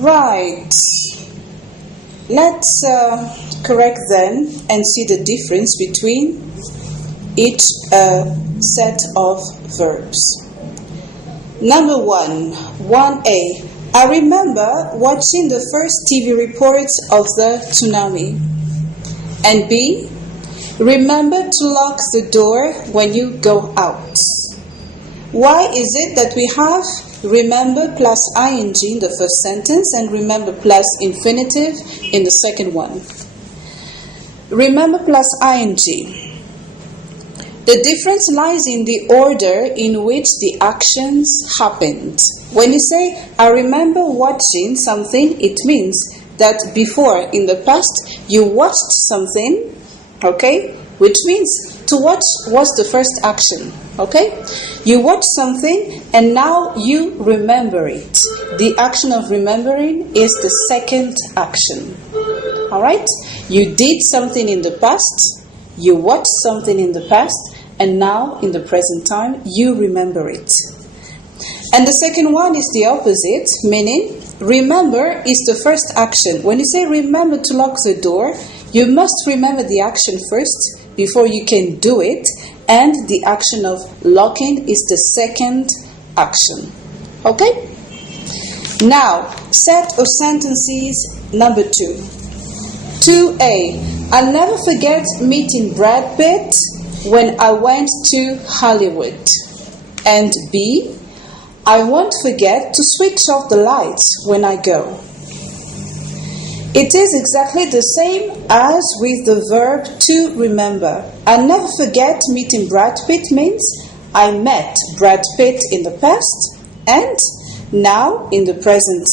Right. Let's correct then and see the difference between each set of verbs. Number 1A. I remember watching the first TV reports of the tsunami. And B. Remember to lock the door when you go out. Why is it that we have remember plus ing in the first sentence and remember plus infinitive in the second one? Remember plus ing. The difference lies in the order in which the actions happened. When you say, I remember watching something, it means that before, in the past, you watched something, okay? Which means to watch was the first action, okay? You watch something and now you remember it. The action of remembering is the second action, all right? You did something in the past, you watched something in the past, and now in the present time, you remember it. And the second one is the opposite, meaning remember is the first action. When you say remember to lock the door, you must remember the action first before you can do it, and the action of locking is the second action. Okay? Now, set of sentences number 2. 2A. I'll never forget meeting Brad Pitt when I went to Hollywood. And B. I won't forget to switch off the lights when I go. It is exactly the same as with the verb to remember. I'll never forget meeting Brad Pitt means I met Brad Pitt in the past and now in the present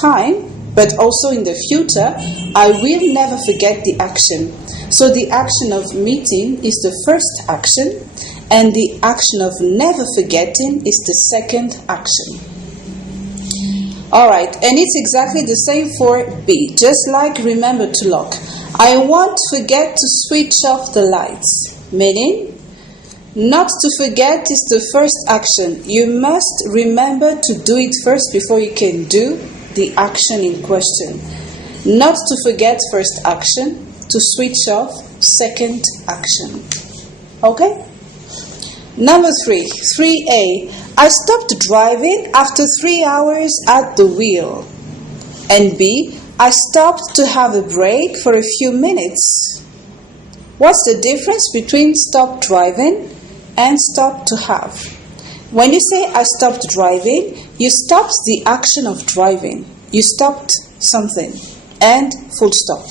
time, but also in the future, I will never forget the action. So the action of meeting is the first action, and the action of never forgetting is the second action. Alright, and it's exactly the same for B, just like remember to lock. I won't forget to switch off the lights, meaning not to forget is the first action. You must remember to do it first before you can do the action in question. Not to forget first action, to switch off second action. Okay? Number 3A. I stopped driving after 3 hours at the wheel. And B. I stopped to have a break for a few minutes. What's the difference between stop driving and stop to have? When you say I stopped driving, you stopped the action of driving. You stopped something and full stop.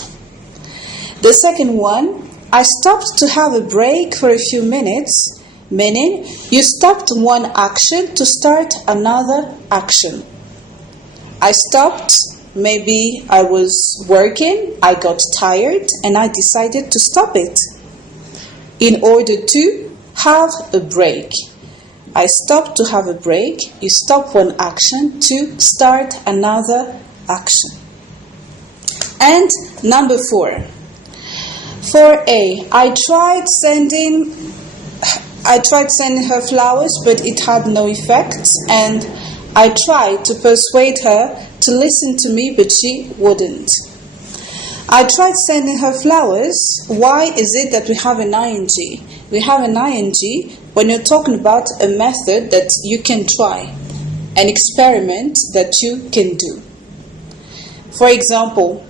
The second one, I stopped to have a break for a few minutes, meaning you stopped one action to start another action. I stopped, maybe I was working, I got tired, and I decided to stop it in order to have a break. I stopped to have a break. You stop one action to start another action. And number 4. 4A. I tried sending her flowers, but it had no effect, and I tried to persuade her to listen to me, but she wouldn't. I tried sending her flowers. Why is it that we have an ing? We have an ing when you're talking about a method that you can try, an experiment that you can do. For example,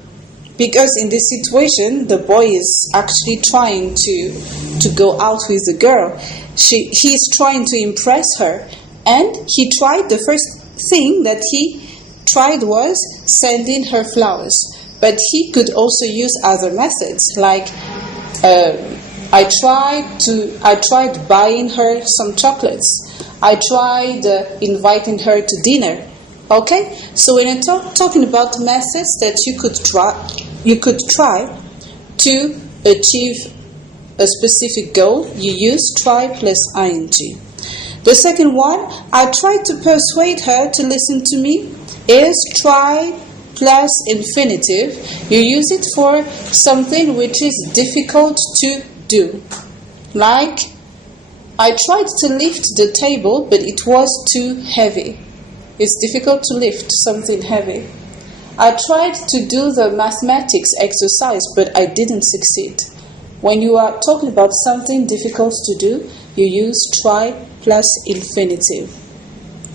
because in this situation, the boy is actually trying to go out with the girl. He's trying to impress her. And he tried, the first thing that he tried was sending her flowers. But he could also use other methods, like I tried buying her some chocolates. I tried inviting her to dinner. Okay? So when you're talking about methods that you could try to achieve a specific goal, you use try plus ing. The second one, I tried to persuade her to listen to me, is try plus infinitive. You use it for something which is difficult to do. Like, I tried to lift the table, but it was too heavy. It's difficult to lift something heavy. I tried to do the mathematics exercise, but I didn't succeed. When you are talking about something difficult to do, you use try plus infinitive.